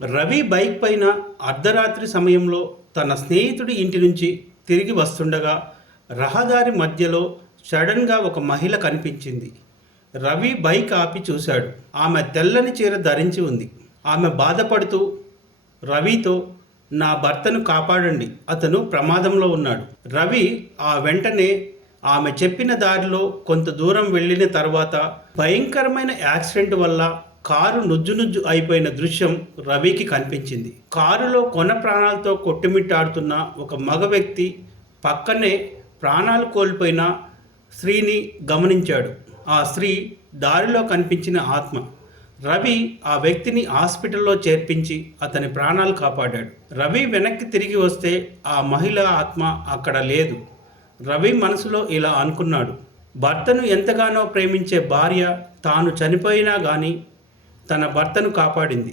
Ravi bike పైన అర్ధరాత్రి సమయంలో తన స్నేహితుడి ఇంటి నుంచి తిరిగి వస్తుండగా రహదారి మధ్యలో సడన్గా ఒక మహిళ కనిపించింది. రవి బైక్ ఆపి చూశాడు. ఆమె తెల్లని చీర ధరించి ఉంది. ఆమె బాధపడుతూ రవితో, నా భర్తను కాపాడండి, అతను ప్రమాదంలో ఉన్నాడు. రవి వెంటనే ఆమె చెప్పిన దారిలో కొంత దూరం వెళ్ళిన తర్వాత భయంకరమైన యాక్సిడెంట్ వల్ల కారు నుజ్జు అయిపోయిన దృశ్యం రవికి కనిపించింది. కారులో కొన ప్రాణాలతో కొట్టుమిట్టాడుతున్న ఒక మగ వ్యక్తి పక్కనే ప్రాణాలు కోల్పోయిన స్త్రీని గమనించాడు. ఆ స్త్రీ దారిలో కనిపించిన ఆత్మ. రవి ఆ వ్యక్తిని హాస్పిటల్లో చేర్పించి అతని ప్రాణాలు కాపాడాడు. రవి వెనక్కి తిరిగి వస్తే ఆ మహిళ ఆత్మ అక్కడ లేదు. రవి మనసులో ఇలా అనుకున్నాడు, భర్తను ఎంతగానో ప్రేమించే భార్య తాను చనిపోయినా కానీ తన భర్తను కాపాడింది.